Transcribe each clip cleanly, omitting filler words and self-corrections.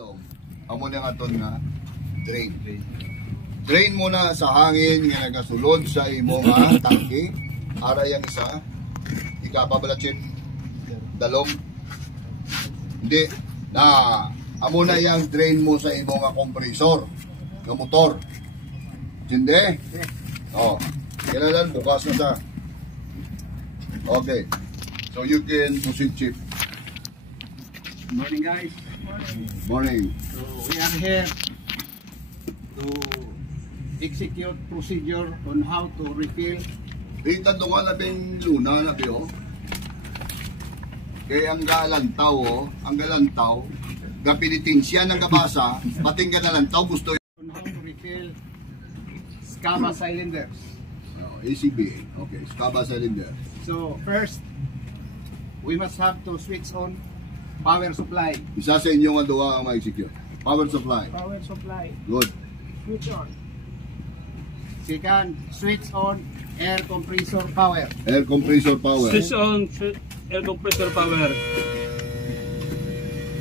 Dalom. Amo na nga ton nga drain. Drain mo na sa hangin nga nagasulod sa imo nga tangke. Ara yang isa. Ikapabalachit. Dalom. Hindi. Na amo na yang drain mo sa imo nga kompresor. Nga motor. Hindi? Oh. Kailangan bukas na sa. Okay. So you can proceed, Chief. Good morning, guys. Morning. So we are here to execute procedure on how to refill. Dito doon na bing luna na biyo. Kaya ang galantaw, ang galantaw, gapinitinsya ng kabasa, pating galantaw gusto On how to refill SCABA cylinders. ACB. Okay, SCABA cylinder. So first, we must have to switch on power supply. Isa sa inyo nga duwa ang ma-execute. Power supply. Power supply. Good. Switch on. Second, switch on air compressor power. Air compressor power. Switch on air compressor power.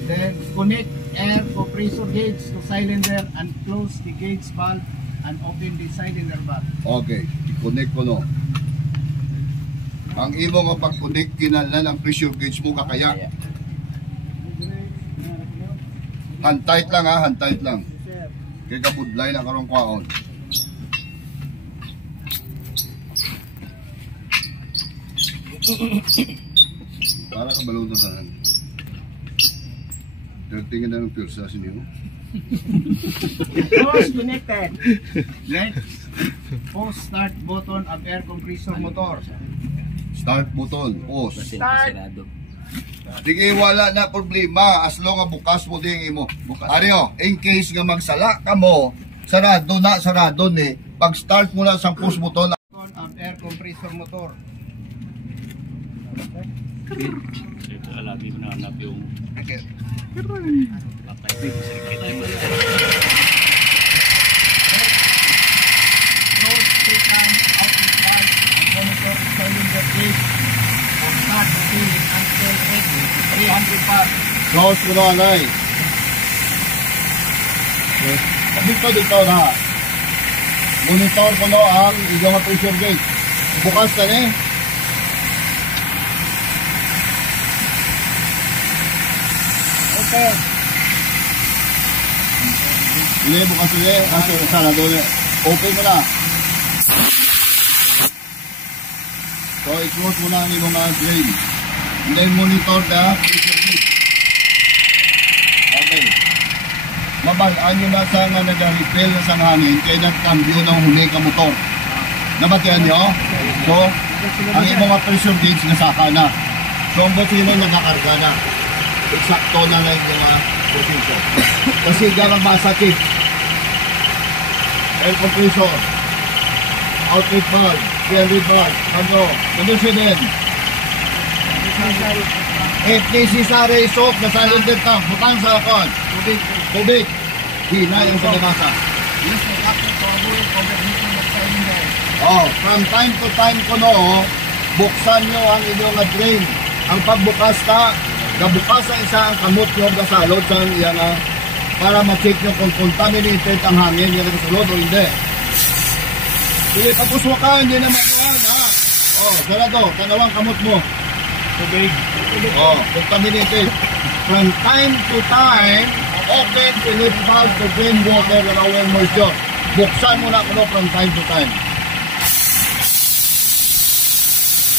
Then connect air compressor gauge to cylinder and close the gauge valve and open the cylinder valve. Okay, i-connect ko no. Ang imo nga pag-connect kinahanglan ang pressure gauge mo kakaya. Hand tight lang ha, hand tight lang. Kaya kabudlay na karong kwaon. Para ka balong tasahan. Tingin na ng pulsa sa inyo. Post connected. Next, post start button of air compressor motor. Start button, pause. Start. Sige, wala na problema as long nga bukas mo din imo. Aryo, in case nga magsala ka mo, sarado ni. Pag start mo na sa push button Of air compressor motor. Ito alagi mo na hanap yung Okay. patay dito sa kita yung Close second outlet valve and monitor cylinder gauge of start refilling until 300 bar. close mo na anay. Dito na. Monitor ko no ang iyong pressure gauge. Bukas ka ni. Okay. Hindi, bukas ulit. Kaso sana doon. Open mo na. So, i-close mo na ang iyong mga drain. And then monitor the pressure gauge. Okay. Mabalaan nyo na sa nga nag-refill na sa hangin kaya nagkambyo ng huli ka motor. Nabatihan nyo? So, ang iyong mga pressure gauge nasaka na. So, ang buti nyo nagakarga na. Eksakto na lang yung mga procedure. Kasi garang masakit. Air compressor. Outlet valve. Clearance valve. Ano siya din? If necessary, soak na cylinder tank. Butang sa akon. Tubig. Hina yung sa nabasa. Use the captain to avoid overheating of cylinder. Oh, from time to time ko no, buksan nyo ang inyong drain. Ang pagbukas ka, gabukas ang isa ang kamot nyo kasalod sa iya nga para ma-check nyo kung contaminated ang hangin yung kasalod o hindi. Sige, pagpuswa ka, hindi naman yan, ha? Oh, sarado, tanawang kamot mo. tubig. Oh, contaminated. From time to time, open the lip valve to drain water and oil moisture. Buksan mo na kuno from time to time.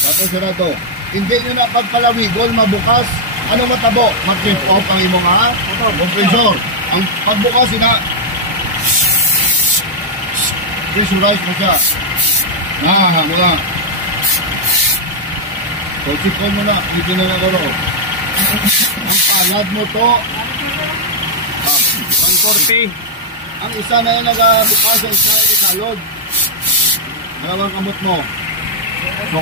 Tapos sarado. Hindi nyo na pagpalawigon, mabukas. Ano matabo? Mag-trip off ang imong compressor. Ang pagbukas sina pressurize mo siya. Mo na. So, sipon mo na. Hindi na nagaro. Ang palad mo to 140. ang isa na yung nagabukas, ang isa yung isalod. Dalawang kamot mo. So,